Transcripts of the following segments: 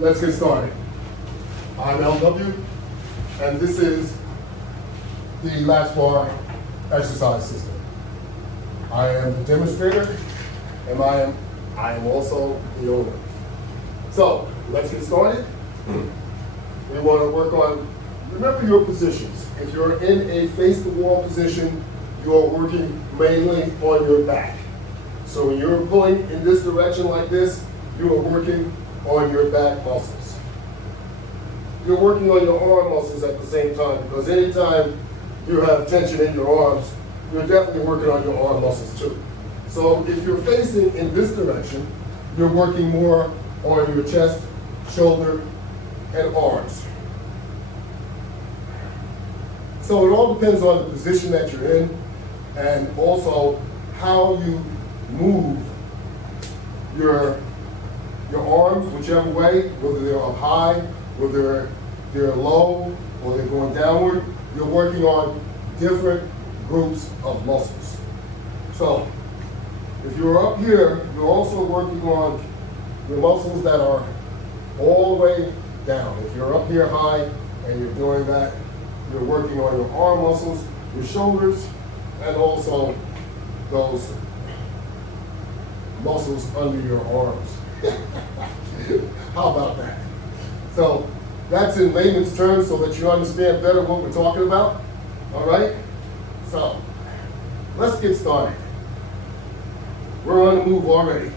let's get started. I'm LW, and this is the Latchbar Exercise System. I am the demonstrator, and I am also the owner. So, let's get started. We want to work on, remember your positions. If you're in a face-the-wall position, you are working mainly on your back. So when you're pulling in this direction like this, you are working on your back muscles. You're working on your arm muscles at the same time, because anytime you have tension in your arms, you're definitely working on your arm muscles too. So if you're facing in this direction, you're working more on your chest, shoulder, and arms. So it all depends on the position that you're in, and also how you move your arms whichever way, whether they're up high, whether they're low, or they're going downward. You're working on different groups of muscles. So if you're up here, you're also working on your muscles that are all the way down. If you're up here high and you're doing that, you're working on your arm muscles, your shoulders, and also those muscles under your arms. How about that? So that's in layman's terms so that you understand better what we're talking about. All right? So let's get started. We're on the move already.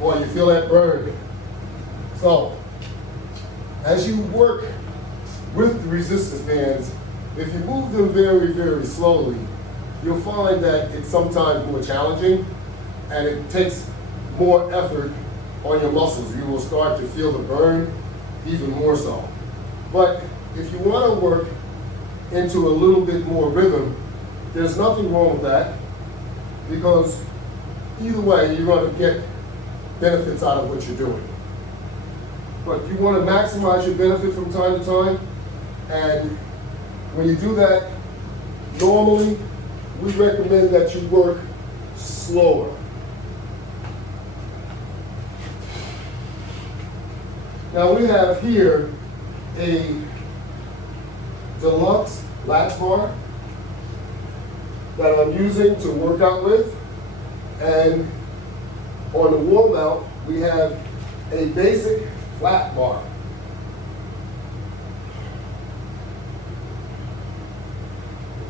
Boy, you feel that burn. So as you work with the resistance bands, if you move them very, very slowly, you'll find that it's sometimes more challenging and it takes more effort on your muscles. You will start to feel the burn even more so. But if you want to work into a little bit more rhythm, there's nothing wrong with that, because either way, you're going to get benefits out of what you're doing. But you want to maximize your benefit from time to time, and when you do that, normally we recommend that you work slower. Now we have here a Deluxe latch bar that I'm using to work out with, and on the wall mount we have a basic flat bar.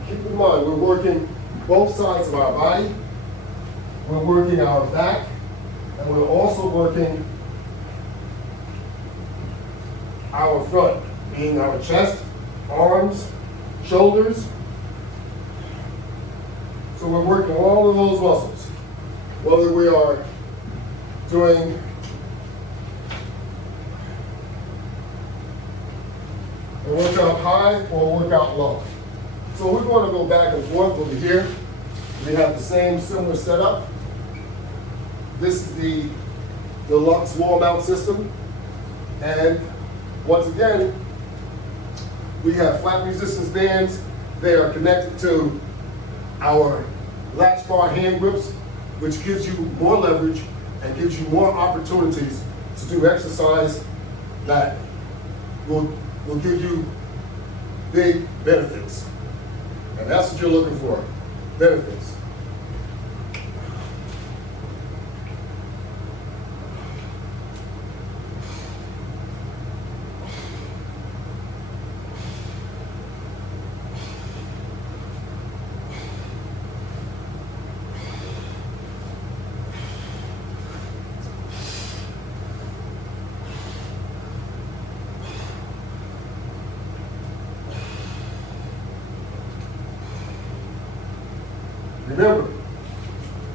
Keep in mind, we're working both sides of our body. We're working our back, and we're also working our front, being our chest, arms, shoulders. So we're working all of those muscles, whether we are doing a workout high or a workout low. So we're going to go back and forth over here. We have the same similar setup. This is the Deluxe wall mount system. And once again, we have flat resistance bands. They are connected to our latch bar hand grips, which gives you more leverage and gives you more opportunities to do exercise that will give you big benefits. And that's what you're looking for, benefits. Remember,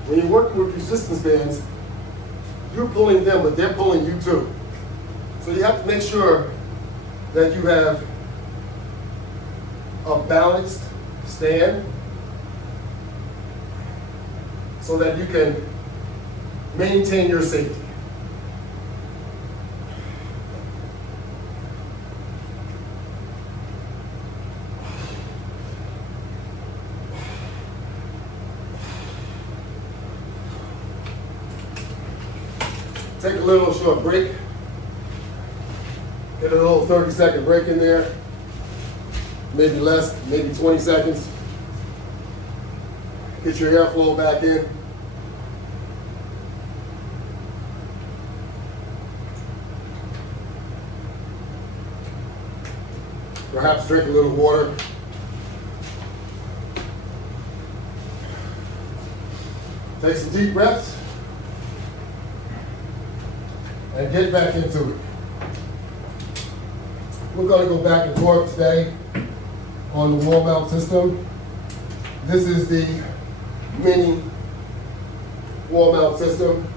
when you're working with resistance bands, you're pulling them, but they're pulling you too. So you have to make sure that you have a balanced stand so that you can maintain your safety. take a little short break. Get a little 30-second break in there. Maybe less, maybe 20 seconds. Get your airflow back in. Perhaps drink a little water. Take some deep breaths and get back into it. We're going to go back and forth today on the warm-out system. This is the mini warm-out system.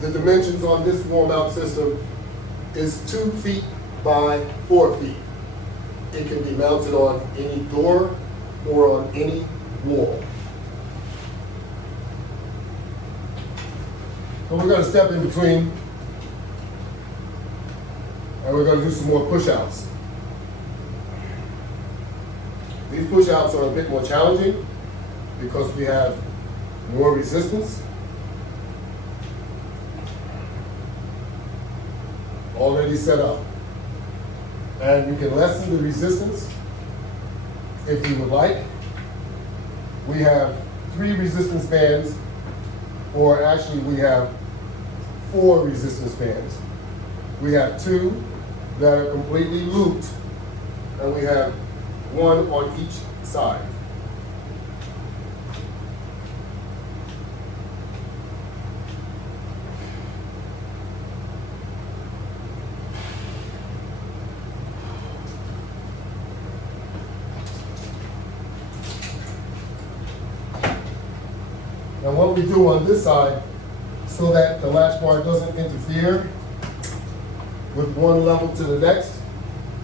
The dimensions on this warm-out system is 2 feet by 4 feet. It can be mounted on any door or on any wall. So we're going to step in between and we're going to do some more push-outs. These push-outs are a bit more challenging because we have more resistance. Already set up. And you can lessen the resistance if you would like. We have 3 resistance bands, or actually we have 4 resistance bands. We have 2 that are completely looped, and we have 1 on each side. Now what we do on this side, so that the latch bar doesn't interfere with one level to the next,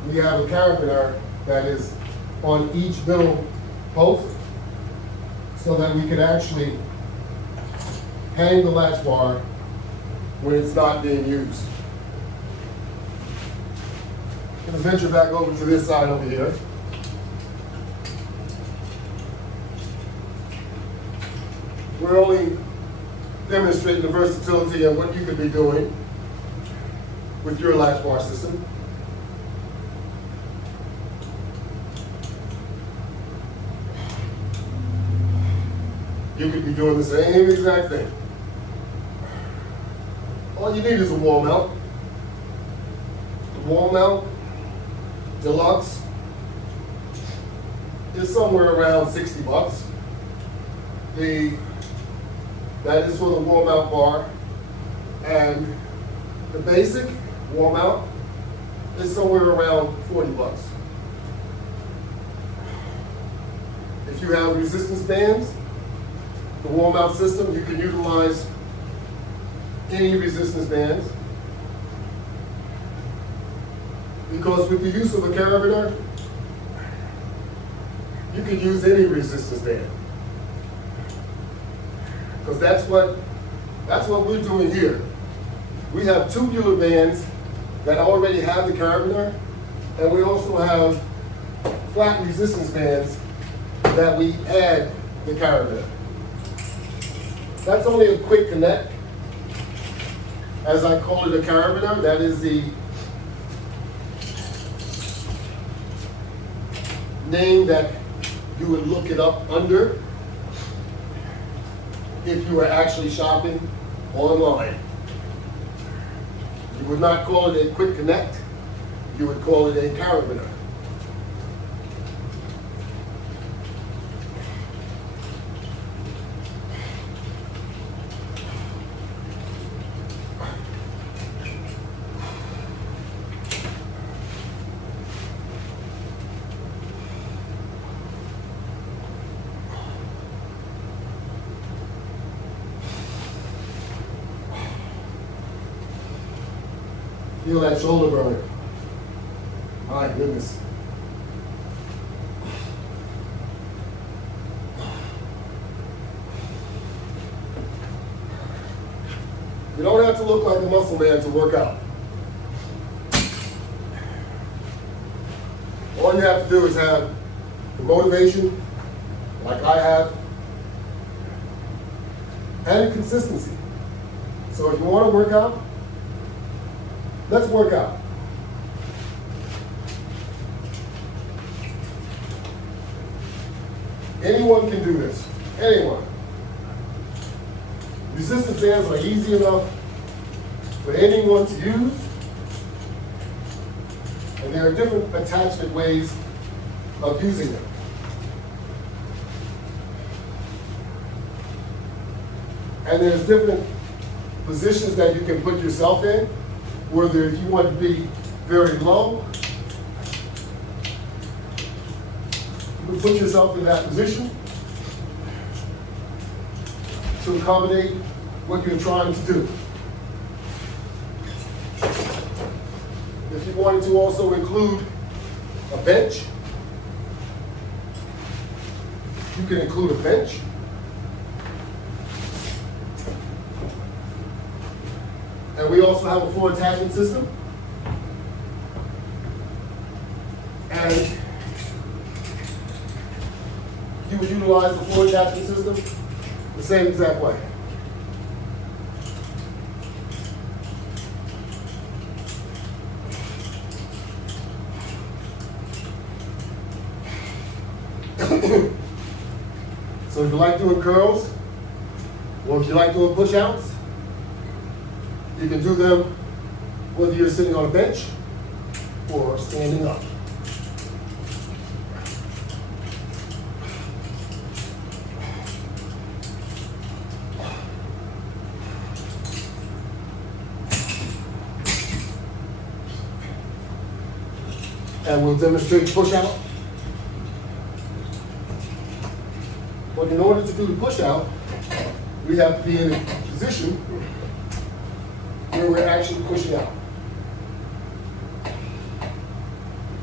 we have a carabiner that is on each middle post so that we can actually hang the latch bar when it's not being used. I'm going to venture back over to this side over here. We're only demonstrating the versatility of what you could be doing with your latch bar system. You could be doing the same exact thing. All you need is a wall mount. The wall mount, Deluxe, is somewhere around 60 bucks. That is for the wall mount bar, and the basic wall mount is somewhere around 40 bucks. If you have resistance bands, the wall mount system, you can utilize any resistance bands, because with the use of a carabiner, you can use any resistance band. Because that's what we're doing here. We have tubular bands that already have the carabiner, and we also have flat resistance bands that we add the carabiner. That's only a quick connect. As I call it, a carabiner, that is the name that you would look it up under if you were actually shopping online. You would not call it a quick connect, you would call it a carabiner. Feel that shoulder burn. My goodness. You don't have to look like a muscle man to work out. All you have to do is have the motivation, like I have, and consistency. So if you want to work out, Let's work out. Anyone can do this. Anyone. Resistance bands are easy enough for anyone to use. And there are different attachment ways of using them. And there's different positions that you can put yourself in, whether if you want to be very low, you can put yourself in that position to accommodate what you're trying to do. If you wanted to also include a bench, you can include a bench. And we also have a floor attachment system. And you would utilize the floor attachment system the same exact way. So if you like doing curls, or if you like doing push-outs, you can do them whether you're sitting on a bench or standing up. And we'll demonstrate push-out. But in order to do the push-out, we have to be in a position where we're actually pushing out.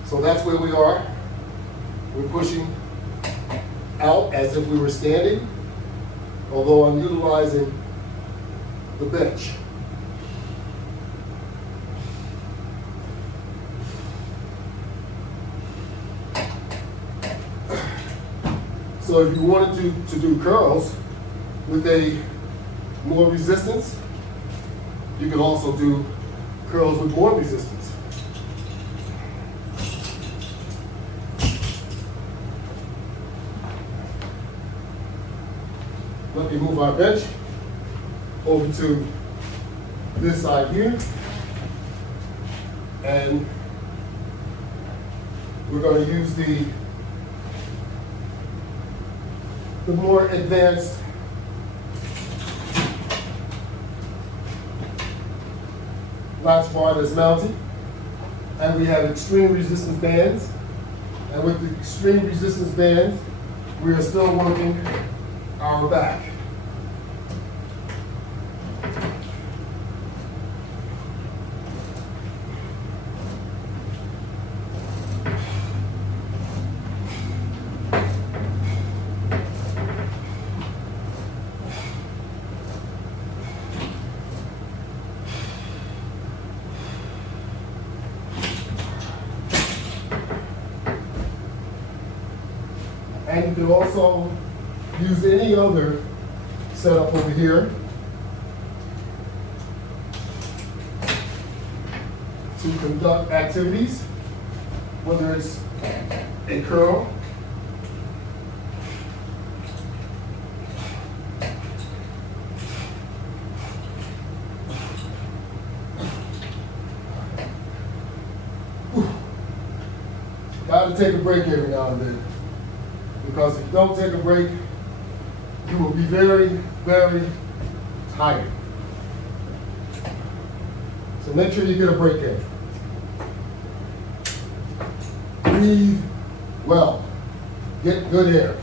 So that's where we are. We're pushing out as if we were standing, although I'm utilizing the bench. So if you wanted to do curls with a more resistance, you can also do curls with more resistance. Let me move our bench over to this side here. And we're going to use the more advanced latch bar that's mounted, and we have extreme resistance bands. And with the extreme resistance bands, we are still working our back. And you can also use any other setup over here to conduct activities, whether it's a curl, gotta take a break every now and then. Because if you don't take a break, you will be very, very tired. So make sure you get a break in. Breathe well. Get good air.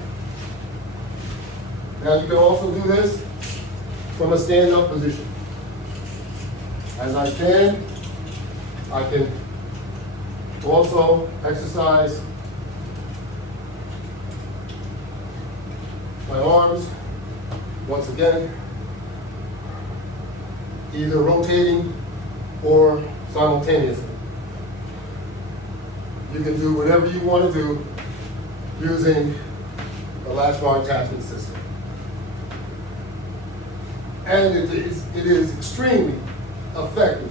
Now you can also do this from a stand-up position. As I stand, I can also exercise my arms, once again, either rotating or simultaneously. You can do whatever you want to do using the Latchbar attachment system. And it is extremely effective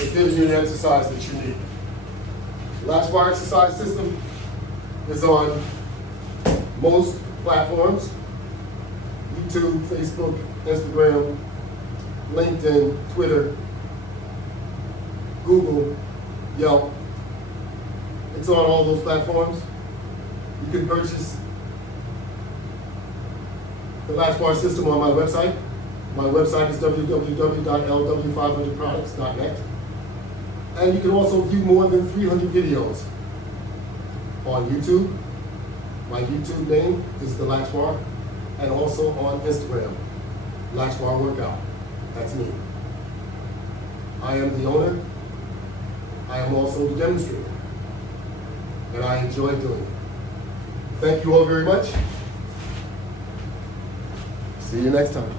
is giving you the exercise that you need. Latchbar Exercise System is on most platforms: YouTube, Facebook, Instagram, LinkedIn, Twitter, Google, Yelp. It's on all those platforms. You can purchase the Latchbar system on my website. My website is www.lw500products.net. And you can also view more than 300 videos on YouTube. My YouTube name is the Latchbar, and also on Instagram, Latchbar Workout. That's me. I am the owner. I am also the demonstrator, and I enjoy doing it. Thank you all very much. See you next time.